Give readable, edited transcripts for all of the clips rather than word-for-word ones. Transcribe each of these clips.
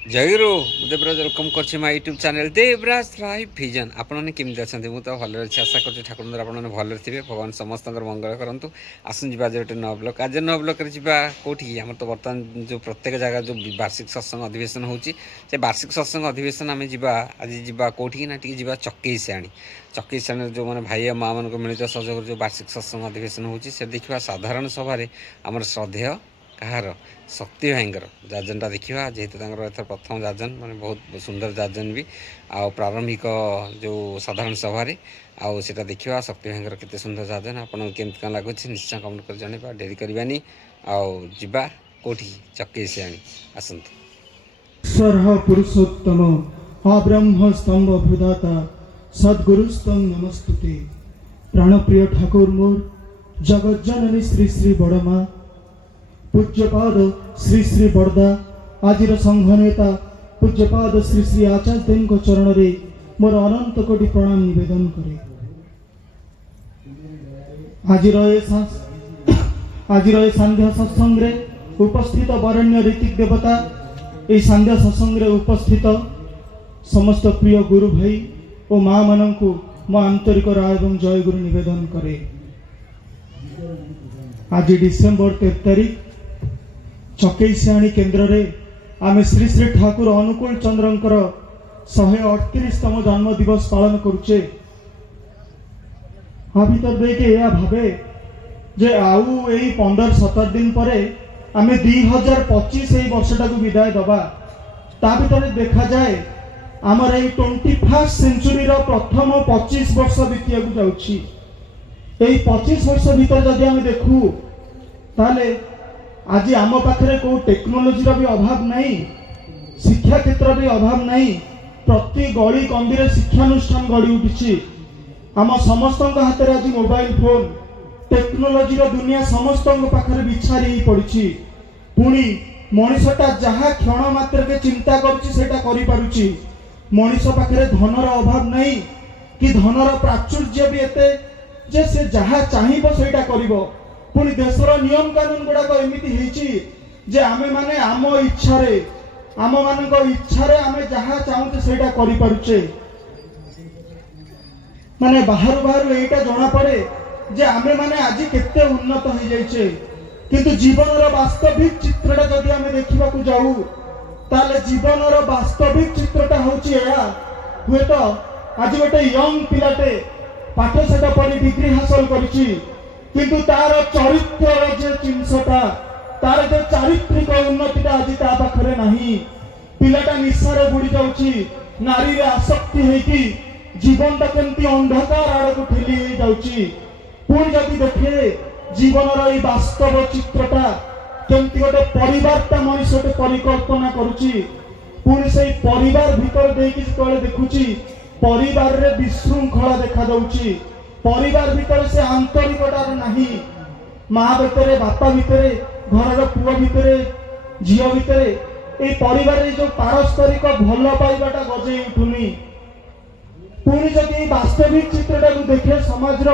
जयगुरु Devraj welcome कर my YouTube channel Devraj live vision. आपने केमती अच्छा मुझे तो भल अच्छे आशा कर ठाकुर आपने भल थे भगवान समस्त मंगल करूँ। आसन जा गोटे नव ब्लक आज नव ब्लक कौटी आम तो बर्तमान जो प्रत्येक जगह जो वार्षिक सत्संग अधिवेशन होची से वार्षिक सत्संग अधिवेशन आम जा आज जा कौटी ना टी जा चकेईसाणी चकेईसाणी जो मैंने भाई माँ मान मिलित सहयोग जो वार्षिक सत्संग अधिवेशन होची से देखा साधारण सभा आमर श्रद्धेय कहार शक्ति भाईर जाजनटा देखा जेहेतु एथर प्रथम जाजन माने बहुत सुंदर जाजन भी आ प्रारंभिक जो साधारण सभा आटा देखा शक्ति भाईर केते सुंदर जाजन आपन केमती कौन लगुच निश्चय कमेंट कर जन डेरी करवानी आवा कौटी चके से आनी आसतु ईश्वर पुरुषोत्तम ब्रह्म स्तंभ भूदाता सद्गुरुस्तम नमस्तुते। प्राणप्रिय ठाकुर मोर जगज्जननी श्री श्री बड़मा पूज्यपाद श्री श्री बड़दा आजिर संघ नेता पूज्यपाद श्री श्री आचार्य देव चरण रे मोर अनंत कोटि प्रणाम निवेदन करे। आजिर ए संध्या सत्संग रे उपस्थित वरेण्य ऋतिक देवता ए संध्या सत्संग रे उपस्थित समस्त प्रिय गुरु भाई और माँ मानू मो आंतरिक राय एवं जय गुरु निवेदन करे। आज डिसेम्बर 13 तारिख चकेईसाणी केन्द्र रे आमे श्री श्री ठाकुर अनुकूल चंद्रंकर 138तम जन्म दिवस पालन करुचे। भीतर देखे या भावे जे आउ यही 15-17 दिन पर आमे 2025 वर्षटा को विदाय दबा ता भीतर देखा जाए आमर ये 21st सेंचुरी प्रथम 25 वर्ष बीतिया जाउछि। 25 वर्ष भीतर जदि आमे देखू ताले आज आम पाखे को टेक्नोलोजी भी अभाव नहीं, शिक्षा क्षेत्र भी अभाव नहीं। प्रति गली कंदी शिक्षानुष्ठान गढ़ी उठी। आम समस्त हाथ में आज मोबाइल फोन टेक्नोलोजी दुनिया समस्त पाखे बिछारी पड़ी। पुणी मनीषटा जहाँ क्षण मात्र के चिंता करुच्ची मनीष पाखे धनर अभाव नहीं कि धनर प्राचुर्य भी एते जे से जहाँ चाहिए सेटा करिवो। पुणी देशर नियम कानून गुड़ाक एमती जे आमे माने आम इच्छारे आम मान इच्छारे आमे जहाँ चाहूचे सेटा करि पारुचे। माने बाहर बाहर एटा जना पड़े जे आमे माने आज केते उन्नत हो जाइछे किंतु जीवनर वास्तविक चित्रटा जदि आमे देखिबा को जाऊ ताले जीवनर वास्तविक चित्रटा होची एया हुए तो आज गोटे यंग पिलाटे पाठ सेटा पढ़ी डिग्री हासिल करिछि किंतु तार चरित्र जे जिनसटा तार जो चारित्रिक उन्नतिटा आज ता पाखरे नहीं। पिलाटा निशारे बुड़ी जाउछि नारी रे आसक्ति हेकी जीवनटा केमती अंधकार आड़ को ठेली जाउछि। पुणी जदि देखे जीवनर ये वास्तव चित्रटा केमती गोटे परिवारटा मनुष्यटे परिकल्पना करुछि। पुणी से परिवार भीतर देकी जेतबेले देखुछि परिवार रे विशृंखला देखा जाउछि। परिवार भीतर से आंतरिकता नहीं। माँ भितर बापा भितर घर पुआ भितर झील भितर ये परिवार जो पारस्परिक भल पाइबाटा गजे उठुनी। पुणी जदि वास्तविक चित्रटा देखे समाज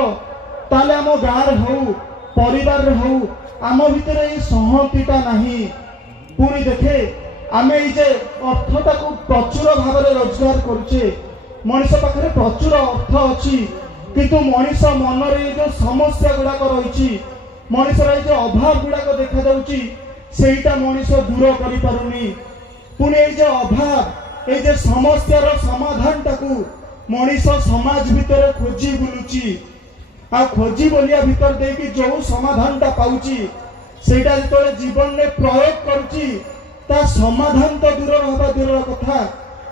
ताले आम गाँव हूँ परिवार हूँ आम भितर ये संहतिटा नहीं। पुणी देखे आम ये अर्थटा को प्रचुर भाव रोजगार करुचे मनीष पाखे प्रचुर अर्थ अच्छी किंतु मनीष मन रे जो समस्या गुड़ाक रही मनीषर जो अभाव गुड़ाक देखा जाउछि सेटा मनीष दूर करि पारुनी। पुणी जो अभाव ये समस्यार समाधान टाकू मनीष समाज भितर खोजी बुलुची आ खोजी बोलिया भितर देकी जो समाधानटा पाउची सेटा जेतबेले जीवन में प्रयोग करुची ता समाधान तो दूर हवा दूर कथा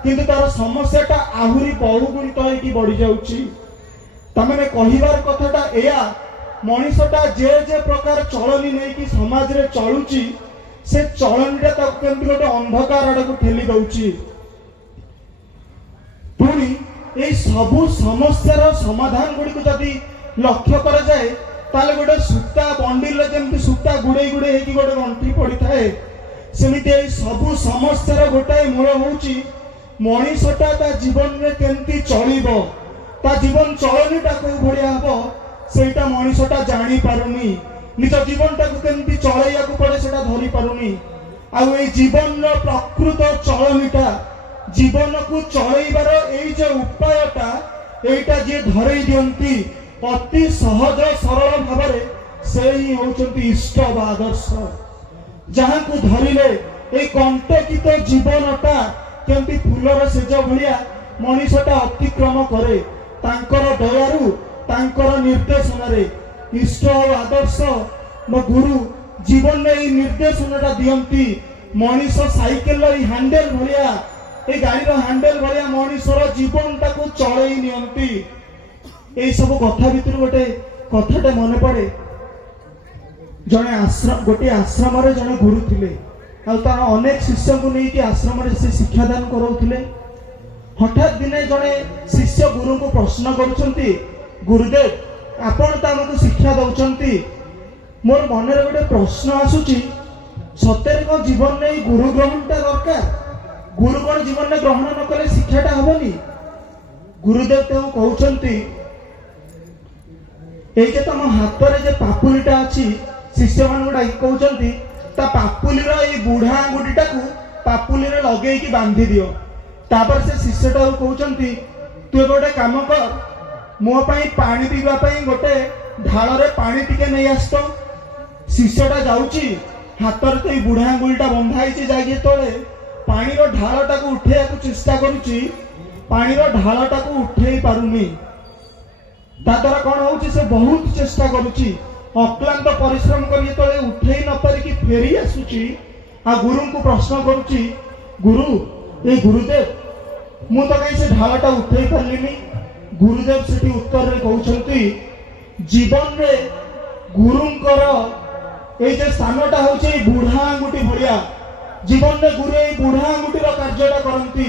किंतु तार समस्याटा आहुरी बहुगुणित होइकी बढ़ी जाउची। तमें कहिबार कथाटा एया मनीषटा जे जे प्रकार चलनी नहीं कि समाज रे चलुची से चलनीटा ताको केमती गोटे अंधकार आड़ को ठेली दउची। पुणी ए सबु समस्यार समाधान गुड़ी को जदि लक्ष्य करा जाए ताले गोटे सूता बंडिल जेमती सूता गुड़े गुड़े हेकी गोटे गंठी पड़ी थाए सेमिति ए सबु समस्यार गोटाए मूल होउची मनीषटा ता जीवन में केमती चलिबो ता जीवन चलनीटा को भाया हम सेटा मनीषटा जानी पारुनी निज जीवनटा को केमती चलैया को पड़े सेटा धरी पारुनी। ଆଉ ଏଇ ଜୀବନର ପ୍ରକୃତ ଚଳନିଟା ଜୀବନକୁ ଚଳେଇବାର ଏଇ ଯେ ଉପାୟଟା এইটা যে ধরেই দিয়ନ୍ତି অতি সহজ সরল ভাবে ସେ ହିଁ ହେଉଛନ୍ତି ଇଷ୍ଟ ବା ଆଦର୍ଶ ଯାହାକୁ ଧରିଲେ এই କଣ୍ଟକିତ ଜୀବନଟା କେମିତି ଫୁଲର ସେଜ ଭଳିଆ ମଣିଷଟା ଅତିକ୍ରମ କରେ ତାଙ୍କର ଦୟାରୁ ତାଙ୍କର ନିର୍ଦ୍ଦେଶନାରେ ଇଷ୍ଟ ଆଉ ଆଦର୍ଶ ମୋ ଗୁରୁ ଜୀବନରେ এই ନିର୍ଦ୍ଦେଶନାଟା ଦିଅନ୍ତି ମଣିଷ ସାଇକେଲର এই ହ୍ୟାଣ୍ଡେଲ ଭଳିଆ এই গাড়ির হ্যান্ডেল ভাড়িয়া মনিষর জীবনটাকে চড়াই নিয়ন্তি এই সব কথা ভিতর গোটে কথাটা মনে পড়ে জনে আশ্রম গোটে আশ্রমরে জনে গুরু থিলে আর তার অনেক শিষ্যকে নেইকি আশ্রমরে সে শিক্ষাদান করউথিলে হঠাৎ দিনে জনে শিষ্য গুরুকে প্রশ্ন করুছন্তি গুরুদেব আপন তো আমাকে শিক্ষা দউছন্তি মোর মনের গোটে প্রশ্ন আসুচি সতের কোন জীবনে এই গুরু গ্রহণটা দরকার गुरु कौन जीवन में ग्रहण न कले शिक्षाटा हेनी गुरुदेव तो कहते ये तुम हाथ में जो पापुलीटा अच्छी शिष्य मान गुड़ा कहते पापुलीर ये बुढ़ा आंगुठीटा को पापुली लगे बांधी दियो तापर से शिष्यटा कहते तू गोटे काम कर मो पानी पीवाई गोटे ढाल पानी टिके नहीं आस तो शिष्यटा जाऊँगी हाथ में तो ये बुढ़ा आंगुठीटा बंधाई जाए तले पानीर ढालटा को उठे चेष्टा करुच्ची पानीर ढालटा को उठे पारुनी द्वारा कौन होची से बहुत चेष्टा करुच्ची अक्लांत परिश्रम कर तले उठे न पारिकी फेरी आसुची आ गुरु को प्रश्न करुच्ची गुरु ए गुरुदेव मु तो कहीं से ढालटा उठे पारलिनी गुरुदेव से उत्तर रे कहउछंती जीवन रे गुरुंकर ए जे स्थानटा होची बुढ़ा आंगुठी भलिया जीवन में गुरु ये बुढ़ा आंगुठीर कार्यटा करती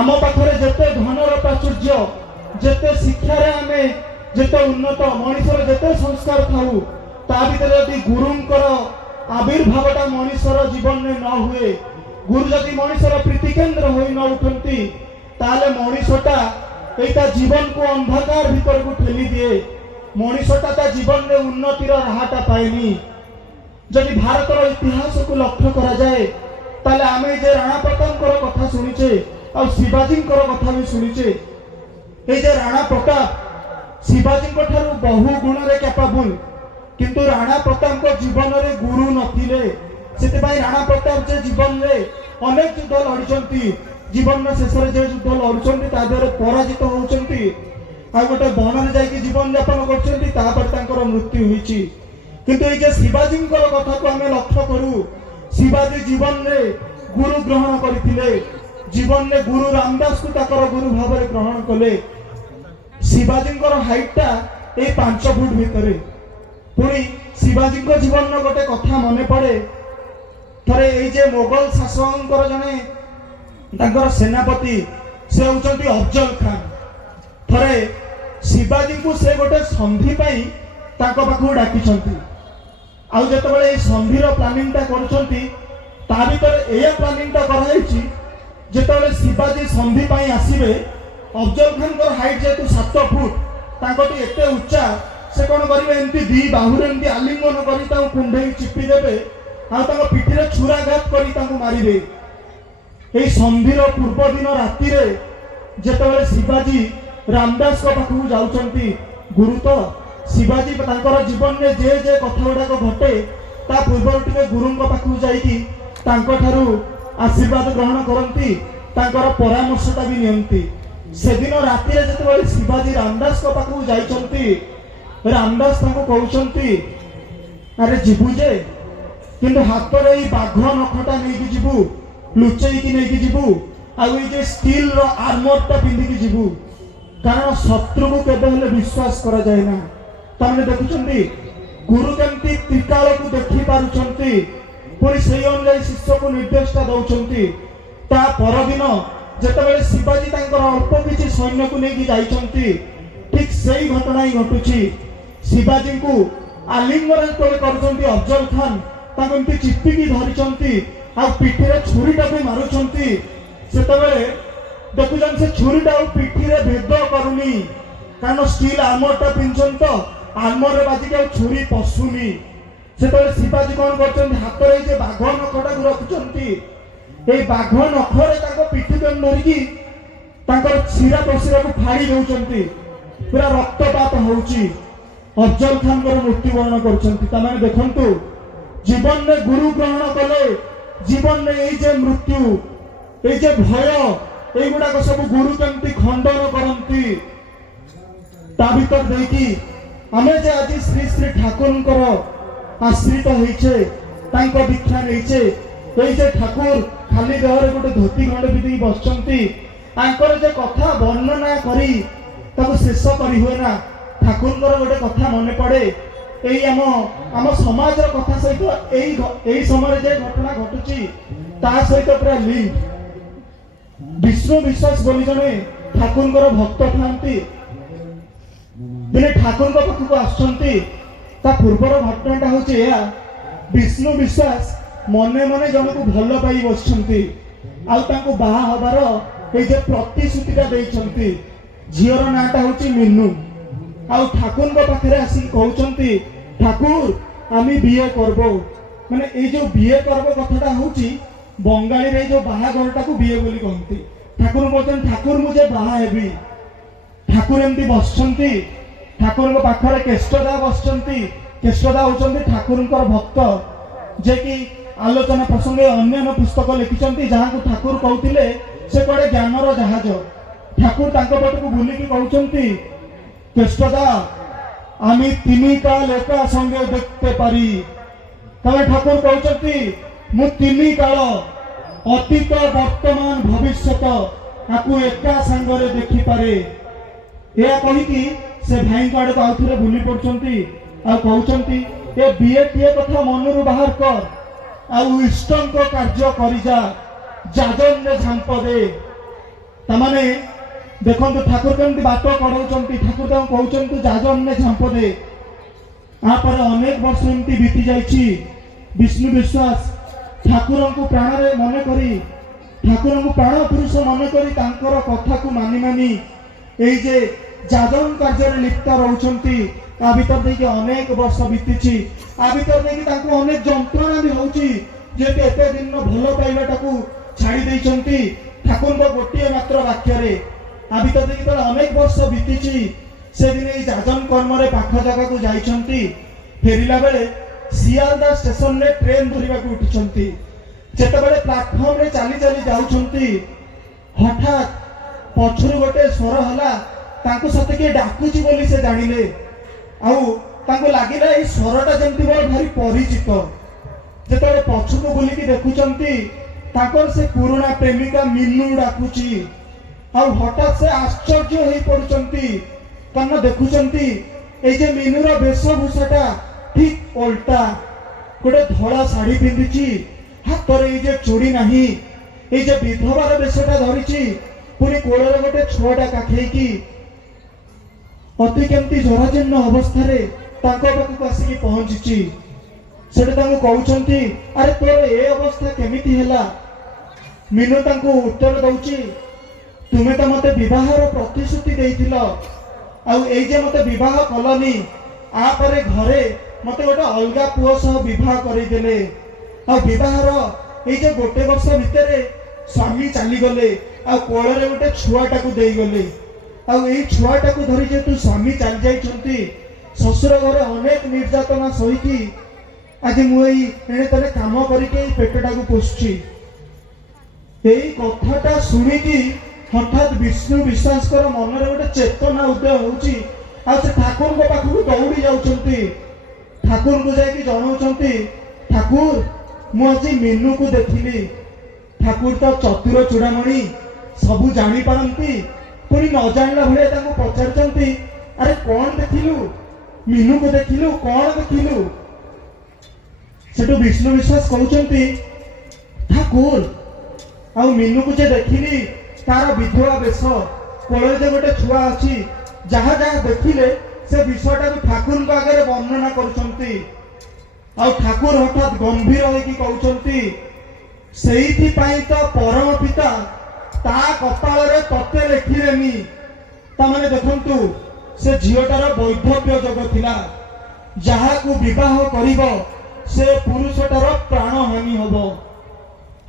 आम पाखे जिते धनर प्राचुर्य जिते शिक्षार आम जिते उन्नत मनीषर जिते संस्कार थाऊ ता भीतर यदि गुरुंकर आविर्भावटा मनीषर जीवन में न हुए गुरु जदि मनीषर प्रीति केन्द्र हो न उठती ताले मनीषटा एटा जीवन को अंधकार भीतर को ठेली दिए मनीषटा ता जीवन में उन्नतिर राहटा पाएनी जदि भारतर इतिहास को लक्ष्य करा जाए ताले आमे जे राणा प्रताप कथा शुणीचे और शिवाजी कथा भी शुणीचे ये जे राणा प्रताप शिवाजी बहु गुण रे कैपेबल किंतु राणा प्रताप जीवन रे गुरु नथिले सेतिबाई राणा प्रताप जे जीवन रे अनेक युद्ध लड़िचंती जीवन में शेष जे युद्ध लड़ुचंती ता देहरे पराजित होउचंती आ गोटे वन रे जाई जीवन यापन करचंती तापर तांकर मृत्यु होईची किंतु ये शिवाजी कथा को आम लक्ष्य करूँ शिवाजी जीवन में गुरु ग्रहण करते जीवन में गुरु रामदास को गुरु भाव में ग्रहण कले शिवाजी हाइटा ये 5 फुट भितर पुणी शिवाजी जीवन में गोटे कथा मन पड़े थे ये मोगल शासक जड़े सेनापति से होती अफजल खान थे शिवाजी को से गोटे संधि पाखु डाकी आउ जिते संधिर प्लानिंगटा कर प्लानिंगटा कराई जिते शिवाजी संधि आसवे अफजल खान हाइट जेतु 7 फुट एत उच्चा से कौन करेंगे एमती दी बाहुर एमती आलिंगन कर कुंडे चिपीदेवे आ पिठी छुराघात कर मारे यही संधिर पूर्व दिन राति जिते शिवाजी रामदास पाखक जाऊँगी गुरु तो शिवाजी जीवन में जे जे कथा गुड़ाक घटे ता पूर्व टे गुरु पाखक जाकु आशीर्वाद ग्रहण करती परामर्शटा भी नियंती से दिन राति जिते शिवाजी रामदास पाखक जाइछंती रामदास कहते अरे जीवु जे किंतु हाथ में बाघ नखटा नहीं जीवु लुचेकी नहीं जीवु आउ स्टील आर्मरटा पिंधिकी जीवु कारण शत्रु को केबे विश्वास करा जाए ना तमने देखुचंती गुरु केमती त्रिकाल को देखि पारुचंती पुरी से अनुसार शिष्य को निर्देशटा दउचंती ता परदिन जेतेबेले शिवाजी तांकर अल्प किछि सैन्य को नेकी जाइचंती ठीक सही घटना ही घटुची शिवाजी को आलिंगन करचंती अफजल खान तांको एमती चिप्पिकी धरिचंती आ पिठीरे छुरीटा भी मारुचंती सेतेबेले देखुचन से छुरीटा पिठीरे भेद करूनी कारण स्टील आर्मरटा पिंचन तो आर्मर रे बाजिक छुरी पशुनी ସେତେବେଳେ ଶିବାଜୀ କଣ କରୁଛନ୍ତି, ହାତରେ ଏଇ ଯେ ବାଘ ନଖଟାକୁ ରଖୁଛନ୍ତି, ଏଇ ବାଘ ନଖରେ ତାଙ୍କ ପିଠିକୁ ଧରିକି ତାଙ୍କର ଶିରା ପ୍ରଶିରାକୁ ଫାଡ଼ି ଦଉଛନ୍ତି, ପୁରା ରକ୍ତପାତ ହଉଛି। ଅଫଜଲ ଖାନଙ୍କର ମୃତ୍ୟୁବରଣ କରୁଛନ୍ତି। ତାମାନେ ଦେଖନ୍ତୁ, ଜୀବନରେ ଗୁରୁ ଗ୍ରହଣ କଲେ ଜୀବନରେ ଏଇ ଯେ ମୃତ୍ୟୁ, ଏଇ ଯେ ଭୟ, এইগুড়াক ସବୁ ଗୁରୁ କେମିତି ଖଣ୍ଡନ କରନ୍ତି। ତା ଭିତରେ ଦେଇକି ଆମେ ଯେ ଆଜି ଶ୍ରୀ ଶ୍ରୀ ଠାକୁରଙ୍କର ଆଶ୍ରିତ ହେଇଛେ, ତାଙ୍କ ଦୀକ୍ଷା ନେଇଛେ, ଏଇ ଯେ ଠାକୁର ଖାଲି ଦେହରେ ଗୋଟେ ଧୋତି ଖଣ୍ଡେ ପିନ୍ଧିକି ବସିଛନ୍ତି, ତାଙ୍କର ଯେ କଥା ବର୍ଣ୍ଣନା କରି ତାକୁ ଶେଷ କରି ହୁଏ ନା। ଠାକୁରଙ୍କର ଗୋଟେ କଥା ମନେ ପଡେ, ଏଇ ଆମ ସମାଜର କଥା ସହିତ ଏଇ ସମୟରେ ଯେ ଘଟଣା ଘଟୁଛି ତା ସହିତ ପୁରା ଲିଙ୍କ। ବିଷ୍ଣୁ ବିଶ୍ୱାସ ବୋଲି ଜଣେ ଠାକୁରଙ୍କର ଭକ୍ତ ଥାନ୍ତି, ଦିନେ ଠାକୁରଙ୍କ ପାଖକୁ ଆସୁଛନ୍ତି। ତା ପୂର୍ବର ଘଟଣାଟା ହଉଛି ଏହା, ବିଷ୍ଣୁ ବିଶ୍ୱାସ ମନେ ମନେ ଜଣକୁ ଭଲ ପାଇ ବସିଛନ୍ତି, ଆଉ ତାଙ୍କୁ ବାହା ହବାର এই যে ପ୍ରତିଶ୍ରୁତିଟା ଦେଇଛନ୍ତି। ଝିଅର ନାଁଟା ହଉଛି ମିନୁ। ଆଉ ଠାକୁରଙ୍କ ପାଖରେ ଆସିକି କହୁଛନ୍ତି, ଠାକୁର ଆମେ ବିଏ করব। ମାନେ ଏଇ ଯୋଉ ବିଏ করব କଥାଟା ହଉଛି ବଙ୍ଗାଳୀରେ ଏଇ ଯୋଉ ବାହାଘରଟାକୁ ବିଏ ବୋଲି କହନ୍ତି। ଠାକୁର କହୁଛନ୍ତି, ଠାକୁର ମୁଁ ଯେ ବାହା ହେବି। ଠାକୁର ଏମିତି ବସିଛନ୍ତି, ଠାକୁରଙ୍କ ପାଖରେ କେଷ୍ଟଦା ବସିଛନ୍ତି। କେଷ୍ଟଦା ହଉଛନ୍ତି ଠାକୁରଙ୍କର ଭକ୍ତ, ଯେ କି ଆଲୋଚନା ପ୍ରସଙ୍ଗରେ ଅନ୍ୟାନ୍ୟ ପୁସ୍ତକ ଲେଖିଛନ୍ତି, ଯାହାକୁ ଠାକୁର କହୁଥିଲେ ସେ କୁଆଡେ ଜ୍ଞାନର ଜାହାଜ। ଠାକୁର ତାଙ୍କ ପଟକୁ ବୁଲିକି କହୁଛନ୍ତି, কেষ্টদা আমি তিନି কাল একা সঙ্গে দেখতে পারি। তবে ঠাকুর কହୁଛନ୍ତି, ମୁଁ ତିନି କାଳ ଅତୀତ ବର୍ତ୍ତମାନ ଭବିଷ୍ୟତ ତାକୁ ଏକା ସାଙ୍ଗରେ ଦେଖିପାରେ। ଏହା କହିକି ସେ ଭାଇଙ୍କ ଆଡକୁ ଆଉ ଥରେ ବୁଲି ପଡୁଛନ୍ତି, ଆଉ କହୁଛନ୍ତି, ଏ ବିଏଟିଏ କଥା ମନରୁ ବାହାର କର, ଆଉ ଇଷ୍ଟଙ୍କ କାର୍ଯ୍ୟ କରିଯା, ଯାଜନରେ ଝାମ୍ପ ଦେ। ତାମାନେ ଦେଖନ୍ତୁ ଠାକୁର କେମିତି ବାଟ କଢାଉଛନ୍ତି। ଠାକୁର ତାଙ୍କୁ କହୁଛନ୍ତି, ଯାଜନରେ ଝାମ୍ପ ଦେ। ତାପରେ ଅନେକ ବର୍ଷ ଏମିତି ବିତି ଯାଇଛି। ବିଷ୍ଣୁ ବିଶ୍ୱାସ ଠାକୁରଙ୍କୁ ପ୍ରାଣରେ ମନେ କରି, ଠାକୁରଙ୍କୁ ପ୍ରାଣ ପୁରୁଷ ମନେ କରି ତାଙ୍କର କଥାକୁ ମାନି ମାନି ଏଇ ଯେ ଯାଜନ କାର୍ଯ୍ୟରେ ଲିପ୍ତ ରହୁଛନ୍ତି। ତା ଭିତରେ ଦେଇକି ଅନେକ ବର୍ଷ ବିତିଛି। ଆ ଭିତରେ ଦେଇକି ତାଙ୍କୁ ଅନେକ ଯନ୍ତ୍ରଣା ବି ହଉଛି, ଯେହେତୁ ଏତେ ଦିନ ଭଲ ପାଇବାଟାକୁ ଛାଡ଼ି ଦେଇଛନ୍ତି ଠାକୁରଙ୍କ ଗୋଟିଏ ମାତ୍ର ବାକ୍ୟରେ। ଆ ଭିତରେ ଦେଇକି ତାର ଅନେକ ବର୍ଷ ବିତିଛି। ସେଦିନ ଏଇ ଯାଜନ କର୍ମରେ ପାଖ ଜାଗାକୁ ଯାଇଛନ୍ତି। ଫେରିଲା ବେଳେ ଶିଆଲଦା ଷ୍ଟେସନରେ ଟ୍ରେନ ଧରିବାକୁ ଉଠିଛନ୍ତି। ଯେତେବେଳେ ପ୍ଲାଟଫର୍ମରେ ଚାଲି ଚାଲି ଯାଉଛନ୍ତି, ହଠାତ୍ ପଛରୁ ଗୋଟେ ସ୍ୱର ହେଲା, ତାଙ୍କୁ ସତେ କିଏ ଡାକୁଛି ବୋଲି ସେ ଜାଣିଲେ। ଆଉ ତାଙ୍କୁ ଲାଗିଲା ଏଇ ସ୍ୱରଟା ଯେମିତି ମୋର ଭାରି ପରିଚିତ। ଯେତେବେଳେ ପଛକୁ ବୁଲିକି ଦେଖୁଛନ୍ତି, ତାଙ୍କର ସେ ପୁରୁଣା ପ୍ରେମିକା ମିନୁ ଡାକୁଛି। ଆଉ ହଠାତ୍ ସେ ଆଶ୍ଚର୍ଯ୍ୟ ହେଇ ପଡୁଛନ୍ତି, କାରଣ ଦେଖୁଛନ୍ତି ଏଇ ଯେ ମିନୁର ବେଶଭୂଷାଟା ଠିକ ଓଲଟା। ଗୋଟେ ଧଳା ଶାଢୀ ପିନ୍ଧିଛି, ହାତରେ ଏଇ ଯେ ଚୁଡ଼ି ନାହିଁ, ଏଇ ଯେ ବିଧବାର ବେଶଟା ଧରିଛି, ପୁଣି କୋଳରେ ଗୋଟେ ଛୁଆଟା କାଖେଇକି ଅତି କେମିତି ଜରାଜୀର୍ଣ୍ଣ ଅବସ୍ଥାରେ ତାଙ୍କ ପାଖକୁ ଆସିକି ପହଞ୍ଚିଛି। ସେଠି ତାଙ୍କୁ କହୁଛନ୍ତି, ଆରେ ତୋର ଏ ଅବସ୍ଥା କେମିତି ହେଲା? ମିନୁ ତାଙ୍କୁ ଉତ୍ତର ଦଉଛି, ତୁମେ ତ ମତେ ବିବାହର ପ୍ରତିଶ୍ରୁତି ଦେଇଥିଲ, ଆଉ ଏଇ ଯେ ମତେ ବିବାହ କଲନି, ଆପରେ ଘରେ ମତେ ଗୋଟେ ଅଲଗା ପୁଅ ସହ ବିବାହ କରିଦେଲେ। ଆଉ ବିବାହର ଏଇ ଯେ ଗୋଟେ ବର୍ଷ ଭିତରେ ସ୍ୱାମୀ ଚାଲିଗଲେ, ଆଉ କୋଳରେ ଗୋଟେ ଛୁଆଟାକୁ ଦେଇଗଲେ। ଆଉ ଏଇ ଛୁଆଟାକୁ ଧରି ଯେହେତୁ ସ୍ୱାମୀ ଚାଲି ଯାଇଛନ୍ତି, ଶ୍ୱଶୁର ଘରେ ଅନେକ ନିର୍ଯାତନା ସହିକି ଆଜି ମୁଁ ଏଇ ଏଣେ ତେଣେ କାମ କରିକି ଏଇ ପେଟଟାକୁ ପୋଷୁଛି। ଏଇ କଥାଟା ଶୁଣିକି ହଠାତ୍ ବିଷ୍ଣୁ ବିଶ୍ୱାସଙ୍କର ମନରେ ଗୋଟେ ଚେତନା ଉଦୟ ହଉଛି। ଆଉ ସେ ଠାକୁରଙ୍କ ପାଖକୁ ଦୌଡ଼ି ଯାଉଛନ୍ତି। ଠାକୁରଙ୍କୁ ଯାଇକି ଜଣାଉଛନ୍ତି, ଠାକୁର ମୁଁ ଆଜି ମିନୁକୁ ଦେଖିଲି। ଠାକୁର ତ ଚତୁର ଚୂଡ଼ାମଣି, ସବୁ ଜାଣିପାରନ୍ତି। ପୁଣି ନ ଜାଣିଲା ଭଳିଆ ତାଙ୍କୁ ପଚାରୁଛନ୍ତି, ଆରେ କଣ ଦେଖିଲୁ? ମିନୁକୁ ଦେଖିଲୁ, କଣ ଦେଖିଲୁ? ସେଠୁ ବିଷ୍ଣୁ ବିଶ୍ୱାସ କହୁଛନ୍ତି, ଠାକୁର ଆଉ ମିନୁକୁ ଯେ ଦେଖିଲି, ତାର ବିଧବା ବେଶ, କୋଳରେ ଯେ ଗୋଟେ ଛୁଆ ଅଛି, ଯାହା ଯାହା ଦେଖିଲେ ସେ ବିଷୟଟାକୁ ଠାକୁରଙ୍କ ଆଗରେ ବର୍ଣ୍ଣନା କରୁଛନ୍ତି। ଆଉ ଠାକୁର ହଠାତ୍ ଗମ୍ଭୀର ହେଇକି କହୁଛନ୍ତି, ସେଇଥିପାଇଁ ତ ପରମ ପିତା ତା କପାଳରେ ତତେ ଲେଖିଲେନି। ତାମାନେ ଦେଖନ୍ତୁ, ସେ ଝିଅଟାର ବୈଧବ୍ୟ ଯୋଗ ଥିଲା। ଯାହାକୁ ବିବାହ କରିବ ସେ ପୁରୁଷଟାର ପ୍ରାଣ ହାନି ହବ।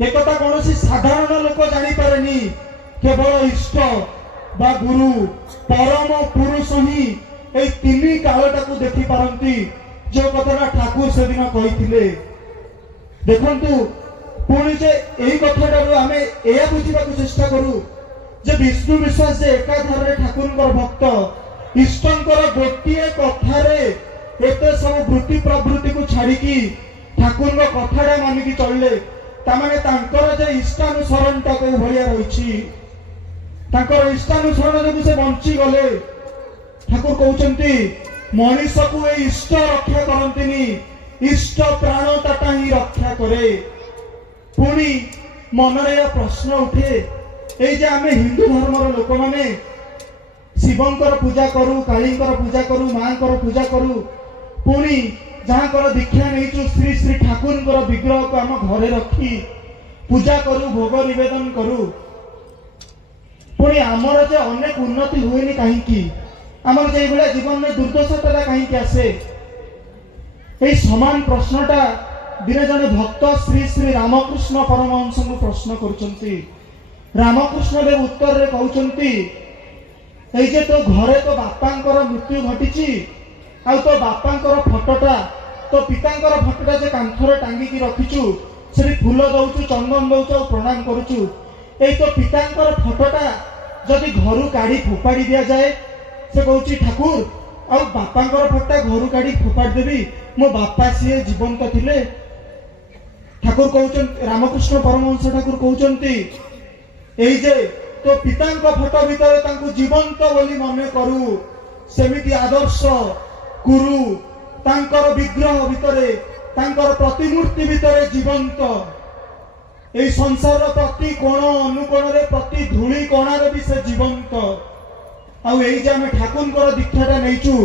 একথা কৌশি সাধারণ লোক জাঁপারেনি, কেবল ইষ্ট বা গুরু পরম পুরুষ হি এই তিন কালটাকে দেখি পারନ୍ତି, যে কথাটা ঠাকুর সেদিন কইଥିଲେ। দেখন্তু পুଣି যে এই কথাটারু আমি এয়া বুঝিବାକୁ চেষ্টা করু যে বিষ্ণু বিশ্বাস যে একাধারে ঠাকুরଙ୍କର ভক্ত, ইষ্টଙ୍କର ଗୋଟିଏ କଥାରେ ଏତେ ସବୁ ବୃତ୍ତି ପ୍ରବୃତ୍ତିକୁ ଛାଡ଼ିକି ଠାକୁରଙ୍କ କଥାଟା ମାନିକି ଚଳିଲେ, ତାମାନେ ତାଙ୍କର ଯେ ଇଷ୍ଟାନୁସରଣଟା କୋଉ ଭଳିଆ ରହିଛି, ତାଙ୍କର ଇଷ୍ଟାନୁସରଣ ଯୋଗୁଁ ସେ ବଞ୍ଚି ଗଲେ। ଠାକୁର କହୁଛନ୍ତି ମଣିଷକୁ ଏ ଇଷ୍ଟ ରକ୍ଷା କରନ୍ତିନି, ଇଷ୍ଟ ପ୍ରାଣଟାଟା ହିଁ ରକ୍ଷା କରେ। ପୁଣି ମନରେ ଏ ପ୍ରଶ୍ନ ଉଠେ, এই যে ଆମେ ହିନ୍ଦୁ ଧର୍ମର ଲୋକମାନେ ଶିବଙ୍କର ପୂଜା କରୁ, କାଳୀଙ୍କର ପୂଜା କରୁ, ମାଙ୍କର ପୂଜା କରୁ, ପୁଣି ଯାହାଙ୍କର ଦୀକ୍ଷା ନେଇଛୁ ଶ୍ରୀ ଶ୍ରୀ ଠାକୁରଙ୍କର ବିଗ୍ରହକୁ ଆମ ଘରେ ରଖି ପୂଜା କରୁ, ଭୋଗ ନିବେଦନ କରୁ, ପୁଣି ଆମର ଯେ ଅନେକ ଉନ୍ନତି ହୁଏନି କାହିଁକି, ଆମର ଯେ ଏଇଭଳିଆ ଜୀବନରେ ଦୁର୍ଦ୍ଦଶାଟା କାହିଁକି ଆସେ? এই সমান প্রশ্নটা দিনে জনে ভক্ত শ্রী শ্রী রামকৃষ্ণ পরমহংসଙ୍କୁ প্রশ্ন করছেন। রামকৃষ্ণ দেব উত্তরে কହୁଛନ୍ତି, এই যে তো ঘরে তো বাপাঙ্কর মৃত্যু ঘটিছি, ଆଉ তো বাপাঙ্কর ফটোটা তো পিতাঙ্কর ফটোটা যে কান্থরে টাঙ্গিকি রখিছু, সেটি ফুল দଉଛୁ, চন্দন দଉଛୁ ଆଉ প্রণাম କରୁଛୁ, এই তো পিতাঙ্কর ফটোটা যদি ঘরু কাঢ়ি ফোপাড়ি দিয়াଯାଏ, ସେ କହୁଛି ଠାକୁର ଆଉ ବାପାଙ୍କର ଫଟୋ ଘରୁ କାଢି ଫୋପାଡ଼ି ଦେବି, ମୋ ବାପା ସିଏ ଜୀବନ୍ତ ଥିଲେ। ଠାକୁର କହୁଛନ୍ତି, ରାମକୃଷ୍ଣ ପରମହଂସ ଠାକୁର କହୁଛନ୍ତି, এই যে তো পিতাଙ୍କ ফটো ভিতরে তাଙ୍କୁ জীবন্ত ବୋଲି মনে করু, সেমিতি আদর্শ গুরু তাଙ୍କର বিগ্রহ ভিতরে, তাଙ୍କର প্রতিমূর্তি ভিতরে জীবন্ত। এই সংসারର প্রতি কোণ অনুকোণরে, প্রতি ধূଳି কণারে ବି ସେ জীবন্ত। ଆଉ এই যে ଆମେ ଠାକୁରଙ୍କର ଦୀକ୍ଷାଟା ନେଇଛୁ,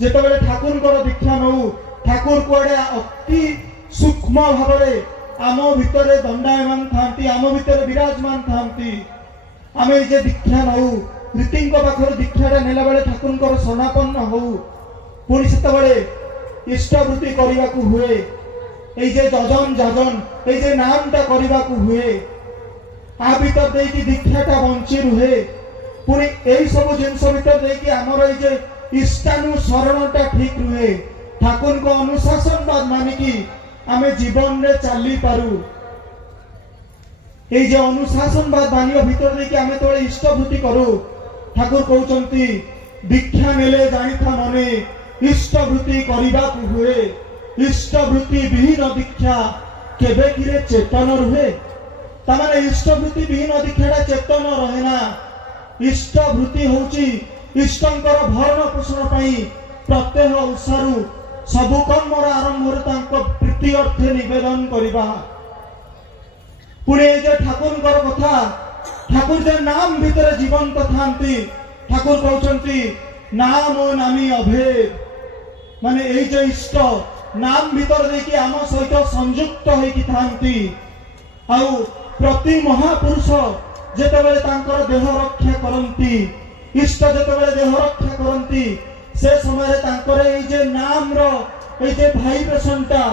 ଯେତେବେଳେ ଠାକୁରଙ୍କର ଦୀକ୍ଷା ନଉ, ଠାକୁର କୁଆଡ଼େ ଅତି ସୂକ୍ଷ୍ମ ଭାବରେ ଆମ ଭିତରେ ଦଣ୍ଡାୟମାନ ଥାନ୍ତି, ଆମ ଭିତରେ ବିରାଜମାନ ଥାନ୍ତି। ଆମେ এই যে ଦୀକ୍ଷା ନଉ, ରୀତିଙ୍କ ପାଖରୁ ଦୀକ୍ଷାଟା ନେଲା ବେଳେ ଠାକୁରଙ୍କର ଶରଣାପନ୍ନ ହଉ, ପୁଣି ସେତେବେଳେ ଇଷ୍ଟବୃତ୍ତି କରିବାକୁ ହୁଏ, এই যে যজন যাজন এই যে নামটা କରିବାକୁ ହୁଏ, ଆ ଭିତରେ ଦେଇକି ଦୀକ୍ଷାଟା ବଞ୍ଚି ରୁହେ। ପୁଣି এই ସବୁ ଜିନିଷ ଭିତରେ ଦେଇକି ଆମର এই যে ଇଷ୍ଟାନୁସରଣଟା ଠିକ ରୁହେ, ଠାକୁରଙ୍କ ଅନୁଶାସନବାଦ ମାନିକି ଆମେ ଜୀବନରେ ଚାଲିପାରୁ। এই যে ଅନୁଶାସନବାଦ ମାନିବା ଭିତରେ ଦେଇକି ଆମେ ଯେତେବେଳେ ଇଷ୍ଟବୃତ୍ତି କରୁ, ଠାକୁର କହୁଛନ୍ତି ଦୀକ୍ଷା ନେଲେ ଜାଣିଥା ମନେ ଇଷ୍ଟବୃତ୍ତି କରିବାକୁ ହୁଏ, ଇଷ୍ଟବୃତ୍ତି ବିହୀନ ଦୀକ୍ଷା କେବେ କିରେ ଚେତନ ରୁହେ। ତାମାନେ ଇଷ୍ଟବୃତ୍ତି ବିହୀନ ଦୀକ୍ଷାଟା ଚେତନ ରହେ ନା। ଇଷ୍ଟବୃତ୍ତି ହେଉଛି ଇଷ୍ଟଙ୍କର ଭରଣ ପୋଷଣ ପାଇଁ ପ୍ରତ୍ୟହ ଉଷାରୁ ସବୁ କର୍ମର ଆରମ୍ଭରେ ତାଙ୍କ ପ୍ରୀତି ଅର୍ଥେ ନିବେଦନ କରିବା। ପୁଣି এই যে ଠାକୁରଙ୍କର କଥା, ଠାକୁର ଯେ ନାମ ଭିତରେ ଜୀବନ୍ତ ଥାନ୍ତି, ଠାକୁର କହୁଛନ୍ତି ନାମ ନାମୀ ଅଭେଦ, ମାନେ এই যে ଇଷ୍ଟ ନାମ ଭିତରେ ଦେଇକି ଆମ ସହିତ ସଂଯୁକ୍ତ ହେଇକି ଥାନ୍ତି। ଆଉ ପ୍ରତି ମହାପୁରୁଷ ଯେତେବେଳେ ତାଙ୍କର ଦେହ ରକ୍ଷା କରନ୍ତି, ଇଷ୍ଟ ଯେତେବେଳେ ଦେହ ରକ୍ଷା କରନ୍ତି, ସେ ସମୟରେ ତାଙ୍କର এই যে নামର এই যে ভাইব্রেশনটা,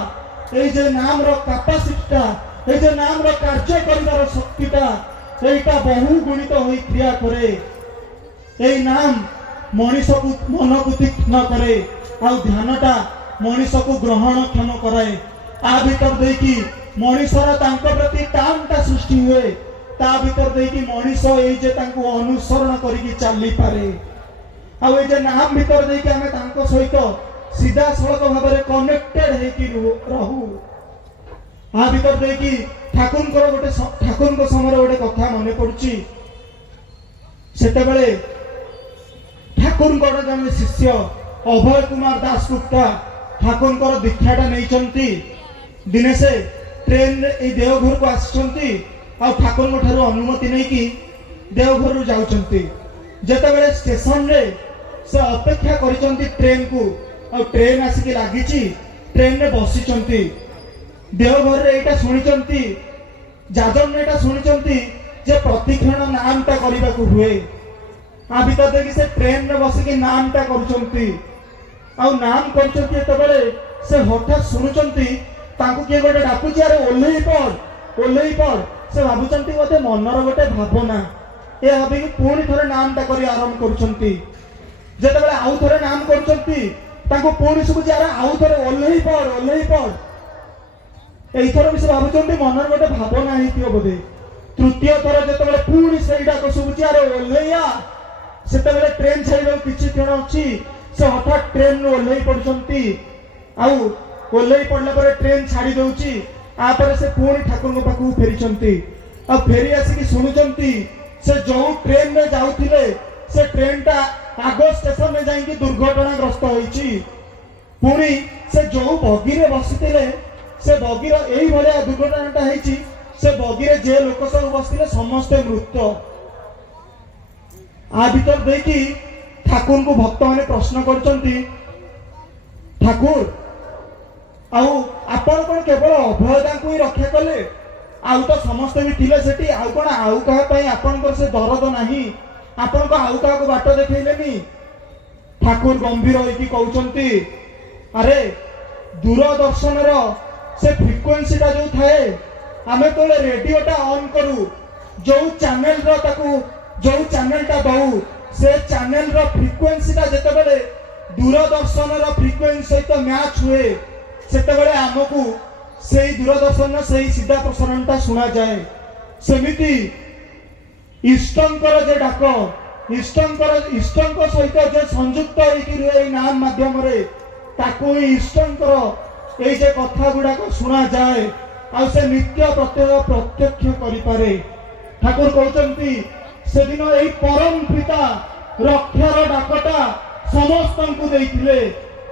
এই যে নামର ক্যাপাসিটিটা, এই যে নামର କାର୍ଯ୍ୟ କରିବାର ଶକ୍ତିଟା, এইটা বহু গুণিত ହୋଇ କ୍ରିୟା କରେ। এই নাম ମଣିଷକୁ ମନକୁ ତୀକ୍ଷ୍ଣ କରେ, ଆଉ ଧ୍ୟାନଟା ମଣିଷକୁ ଗ୍ରହଣକ୍ଷମ କରାଏ। ଆ ଭିତରେ ଦେଇକି ମଣିଷର ତାଙ୍କ ପ୍ରତି ଟାନଟା ସୃଷ୍ଟି ହୁଏ, ତା ଭିତରେ ଦେଇକି ମଣିଷ এই যে ତାଙ୍କୁ ଅନୁସରଣ କରିକି ଚାଲିପାରେ। ଆଉ এই যে ନାମ ଭିତରେ ଦେଇକି ଆମେ ତାଙ୍କ ସହିତ ସିଧାସଳଖ ଭାବରେ କନେକ୍ଟେଡ ହେଇକି ରହୁ। ଆ ଭିତରେ ଦେଇକି ଠାକୁରଙ୍କ ସମୟରେ ଗୋଟେ କଥା ମନେ ପଡୁଛି। ସେତେବେଳେ ଠାକୁରଙ୍କର ଜଣେ ଶିଷ୍ୟ ଅଭୟ କୁମାର ଦାସଗୁପ୍ତା ଠାକୁରଙ୍କର ଦୀକ୍ଷାଟା ନେଇଛନ୍ତି। ଦିନେ ସେ ଟ୍ରେନରେ ଏଇ ଦେଓଘରକୁ ଆସିଛନ୍ତି, ଆଉ ଠାକୁରଙ୍କ ଠାରୁ ଅନୁମତି ନେଇକି ଦେଓଘରରୁ ଯାଉଛନ୍ତି। ଯେତେବେଳେ ଷ୍ଟେସନରେ ସେ ଅପେକ୍ଷା କରିଛନ୍ତି ଟ୍ରେନକୁ, ଆଉ ଟ୍ରେନ ଆସିକି ଲାଗିଛି, ଟ୍ରେନରେ ବସିଛନ୍ତି। ଦେଓଘରରେ ଏଇଟା ଶୁଣିଛନ୍ତି, ଯାଜନରେ ଏଇଟା ଶୁଣିଛନ୍ତି ଯେ ପ୍ରତିକ୍ଷଣ ନାମଟା କରିବାକୁ ହୁଏ। ଆ ଭିତରେ ଦେଇକି ସେ ଟ୍ରେନରେ ବସିକି ନାମଟା କରୁଛନ୍ତି। ଆଉ ନାମ କରୁଛନ୍ତି ଯେତେବେଳେ ସେ ହଠାତ୍ ଶୁଣୁଛନ୍ତି ତାଙ୍କୁ କିଏ ଗୋଟେ ଡାକୁଛି ଆରେ ଓହ୍ଲେଇ ପଡ ସେ ଭାବୁଛନ୍ତି ବୋଧେ ମନର ଗୋଟେ ଭାବନା ଏ ଭାବିକି ପୁଣି ଥରେ ନାମଟା କରି ଆରମ୍ଭ କରୁଛନ୍ତି। ଯେତେବେଳେ ଆଉ ଥରେ ନାମ କରୁଛନ୍ତି ତାଙ୍କୁ ପୁଣି ଶୁଭୁଛି ଆରେ ଆଉ ଥରେ ଓହ୍ଲେଇ ପଡ ଏଇଥର ବି ସେ ଭାବୁଛନ୍ତି ମନର ଗୋଟେ ଭାବନା ହେଇଥିବ ବୋଧେ। ତୃତୀୟ ଥର ଯେତେବେଳେ ପୁଣି ସେଇ ଡାକ ଶୁଭୁଛି ଆରେ ଓହ୍ଲେଇଆ, ସେତେବେଳେ ଟ୍ରେନ ଛାଡ଼ିବାକୁ କିଛି କ୍ଷଣ ଅଛି ସେ ହଠାତ୍ ଟ୍ରେନରୁ ଓହ୍ଲେଇ ପଡୁଛନ୍ତି। ଆଉ ଓହ୍ଲେଇ ପଡିଲା ପରେ ଟ୍ରେନ ଛାଡି ଦଉଛି। ତାପରେ ସେ ପୁଣି ଠାକୁରଙ୍କ ପାଖକୁ ଫେରିଛନ୍ତି। ଆଉ ଫେରି ଆସିକି ଶୁଣୁଛନ୍ତି ସେ ଯୋଉ ଟ୍ରେନରେ ଯାଉଥିଲେ ସେ ଟ୍ରେନଟା ଆଗ ଷ୍ଟେସନରେ ଯାଇକି ଦୁର୍ଘଟଣାଗ୍ରସ୍ତ ହୋଇଛି। ପୁଣି ସେ ଯୋଉ ବଗିରେ ବସିଥିଲେ ସେ ବଗିର ଏଇଭଳିଆ ଦୁର୍ଘଟଣାଟା ହେଇଛି। ସେ ବଗିରେ ଯେ ଲୋକ ସବୁ ବସିଥିଲେ ସମସ୍ତେ ମୃତ। ଆ ଭିତରେ ଦେଇକି ଠାକୁରଙ୍କୁ ଭକ୍ତମାନେ ପ୍ରଶ୍ନ କରୁଛନ୍ତି, ଠାକୁର ଆଉ ଆପଣ କଣ କେବଳ ଅଭୟଦାଙ୍କୁ ହିଁ ରକ୍ଷା କଲେ? ଆଉ ତ ସମସ୍ତେ ବି ଥିଲେ ସେଠି, ଆଉ କଣ ଆଉ କାହା ପାଇଁ ଆପଣଙ୍କର ସେ ଦରଦ ନାହିଁ? ଆପଣଙ୍କ ଆଉ କାହାକୁ ବାଟ ଦେଖେଇଲେନି? ଠାକୁର ଗମ୍ଭୀର ହେଇକି କହୁଛନ୍ତି, ଆରେ ଦୂରଦର୍ଶନର ସେ ଫ୍ରିକ୍ୱେନ୍ସିଟା ଯୋଉ ଥାଏ, ଆମେ ଯେତେବେଳେ ରେଡିଓଟା ଅନ୍ କରୁ ଯୋଉ ଚ୍ୟାନେଲଟା ଦଉ ସେ ଚ୍ୟାନେଲର ଫ୍ରିକ୍ୱେନ୍ସିଟା ଯେତେବେଳେ ଦୂରଦର୍ଶନର ଫ୍ରିକ୍ୱେନ୍ସି ସହିତ ମ୍ୟାଚ୍ ହୁଏ ସେତେବେଳେ ଆମକୁ ସେଇ ଦୂରଦର୍ଶନର ସେଇ ସିଧା ପ୍ରସାରଣଟା ଶୁଣାଯାଏ। ସେମିତି ଇଷ୍ଟଙ୍କର ଯେ ଡାକ, ଇଷ୍ଟଙ୍କ ସହିତ ଯେ ସଂଯୁକ୍ତ ହେଇକି ରୁହେ ଏଇ ନାମ ମାଧ୍ୟମରେ, ତାକୁ ହିଁ ଇଷ୍ଟଙ୍କର ଏଇ ଯେ କଥା ଗୁଡାକ ଶୁଣାଯାଏ ଆଉ ସେ ନିତ୍ୟ ପ୍ରତ୍ୟୟ ପ୍ରତ୍ୟକ୍ଷ କରିପାରେ। ଠାକୁର କହୁଛନ୍ତି ସେଦିନ ଏଇ ପରମ ପିତା ରକ୍ଷାର ଡାକଟା ସମସ୍ତଙ୍କୁ ଦେଇଥିଲେ,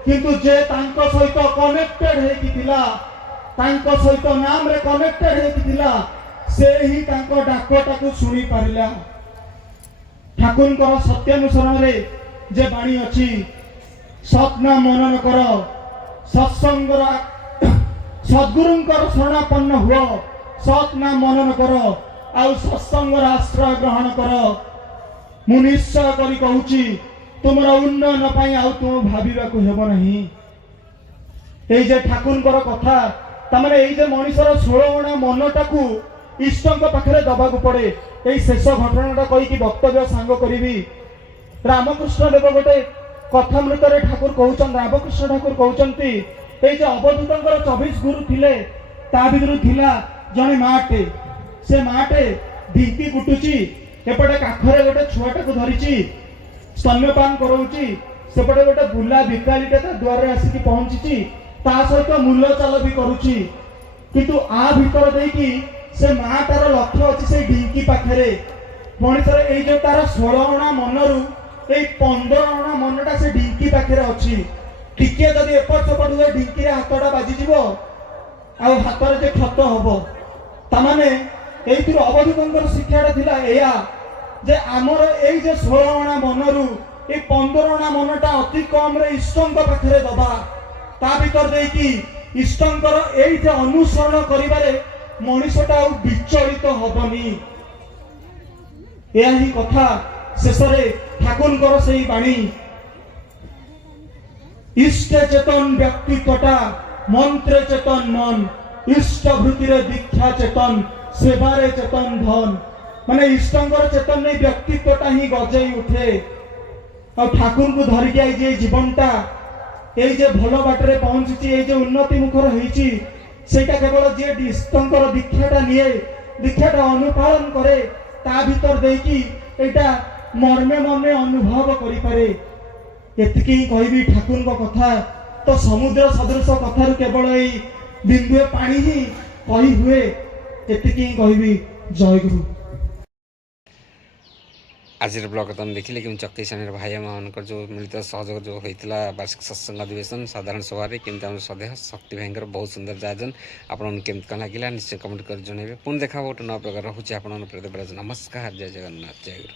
କିନ୍ତୁ ଯେ ତାଙ୍କ ସହିତ କନେକ୍ଟେଡ ହେଇକି ଥିଲା, ତାଙ୍କ ସହିତ ନାମରେ କନେକ୍ଟେଡ ହେଇକି ଥିଲା, ସେ ହିଁ ତାଙ୍କ ଡାକଟାକୁ ଶୁଣି ପାରିଲା। ଠାକୁରଙ୍କର ସତ୍ୟାନୁସରଣରେ ଯେ ବାଣୀ ଅଛି, ସତ୍ନାମ ମନନ କର, ସତ୍ସଙ୍ଗର ସଦ୍ଗୁରୁଙ୍କର ଶରଣାପନ୍ନ ହୁଅ, ସତ୍ନାମ ମନନ କର ଆଉ ସତ୍ସଙ୍ଗର ଆଶ୍ରୟ ଗ୍ରହଣ କର। ମୁଁ ନିଶ୍ଚୟ କରି କହୁଛି ତୁମର ଉନ୍ନୟନ ପାଇଁ ଆଉ ତୁମ ଭାବିବାକୁ ହେବ ନାହିଁ। এই যে ଠାକୁରଙ୍କର କଥା, ତାମାନେ ଏଇ ଯେ ମଣିଷର 16 ଅଣା ମନଟାକୁ ଇଷ୍ଟଙ୍କ ପାଖରେ ଦବାକୁ ପଡେ। ଏଇ ଶେଷ ଘଟଣାଟା କହିକି ବକ୍ତବ୍ୟ ସାଙ୍ଗ କରିବି। ରାମକୃଷ୍ଣ ଦେବ ଗୋଟେ କଥାମୃତରେ ଠାକୁର କହୁଛନ୍ତି, ରାମକୃଷ୍ଣ ଠାକୁର କହୁଛନ୍ତି ଏଇ ଯେ ଅବଧୂତଙ୍କର 24 ଗୁରୁ ଥିଲେ ତା ଭିତରୁ ଥିଲା ଜଣେ ମାଟେ। ସେ ମାଟେ ଢିଙ୍କି କୁଟୁଛି, ଏପଟେ କାଖରେ ଗୋଟେ ଛୁଆଟାକୁ ଧରିଛି ସ୍ତନ୍ୟପାନ କରଉଛି, ସେପଟେ ଗୋଟେ ବୁଲା ଭିକାରୀଟେ ତା ଦ୍ୱାରରେ ଆସିକି ପହଞ୍ଚିଛି, ତା ସହିତ ମୂଲ ଚାଲ ବି କରୁଛି। କିନ୍ତୁ ଆ ଭିତର ଦେଇକି ସେ ମାଟାର ଲକ୍ଷ୍ୟ ଅଛି ସେଇ ଢିଙ୍କି ପାଖରେ। ମଣିଷର ଏଇ ଯୋଉ ତାର 16 ଅଣା ମନରୁ ଏଇ 15 ଅଣା ମନଟା ସେ ଢିଙ୍କି ପାଖରେ ଅଛି। ଟିକେ ଯଦି ଏପଟ ସେପଟ ହୁଏ ଢିଙ୍କିରେ ହାତଟା ବାଜିଯିବ ଆଉ ହାତରେ ଯେ କ୍ଷତ ହବ। ତାମାନେ ଏଇଥିରୁ ଅବଧୂତଙ୍କର ଶିକ୍ଷାଟା ଥିଲା ଏଇଆ ଯେ ଆମର ଏଇ ଯେ 16 ଅଣା ମନରୁ এই 15 ଅଣା ମନଟା ଅତି କମରେ ଇଷ୍ଟଙ୍କ ପାଖରେ ଦବା, ତା ଭିତର ଦେଇକି ଇଷ୍ଟଙ୍କର ଏଇ ଯେ ଅନୁସରଣ କରିବାରେ ମଣିଷଟା ଆଉ ବିଚଳିତ ହବନି। ଏହା ହିଁ କଥା ଶେଷରେ ଠାକୁରଙ୍କର ସେଇ ବାଣୀ, ইষ্টে চেতন ব্যক্তিত্বটা মন্ত্রে চেতন মন, ইষ্ট ভৃতিরে দীক্ষা চেতন সেবারে চেতন ধন। মানে ইষ্টঙ্কর চেতন এই ব্যক্তিত্বটা হি গজেই উঠে। আর ঠাকুরଙ୍କୁ ধরিকি এই যে জীবনটা এই যে ভালো বাটরে পৌঁছিছি, এই যে উন্নতি মুখর হয়েছি, সেটা কেবল যে ইষ্টঙ্কর দীক্ষাটা নিয়ে দীক্ষাটা অনুপালন করে তা ভিতর ଦେଇକି এটা মর্মে মর্মে অনুভব করিপারে। এতিকি কহিবি ঠাকুরଙ୍କ কথা ତ ସମୁଦ୍ର ସଦୃଶ କଥାରୁ କେବଳ ଏଇ ବିନ୍ଦୁଏ ପାଣି ହିଁ କହି ହୁଏ। ଏତିକି ହିଁ କହିବି। ଜୟ ଗୁରୁ। ଆଜିର ବ୍ଲଗ ତମେ ଦେଖିଲେ କେମିତି ଚକେଇସାଣୀର ଭାଇମାନଙ୍କର ଯେଉଁ ମିଳିତ ସହଯୋଗ ଯେଉଁ ହୋଇଥିଲା ବାର୍ଷିକ ସତ୍ସଙ୍ଗ ଅଧିବେଶନ ସାଧାରଣ ସଭାରେ, କେମିତି ଆମର ସଦେହ ଶକ୍ତି ଭାଇଙ୍କର ବହୁତ ସୁନ୍ଦର ଆୟୋଜନ। ଆପଣମାନଙ୍କୁ କେମିତି କ'ଣ ଲାଗିଲା ନିଶ୍ଚୟ କମେଣ୍ଟ କରି ଜଣାଇବେ। ପୁଣି ଦେଖା ହେବ ଗୋଟେ ନୂଆ ପ୍ରକାର ରହୁଛି ଆପଣଙ୍କ ପ୍ରିୟ ଦେବରାଜ। ନମସ୍କାର, ଜୟ ଜଗନ୍ନାଥ, ଜୟ ଗୁରୁ।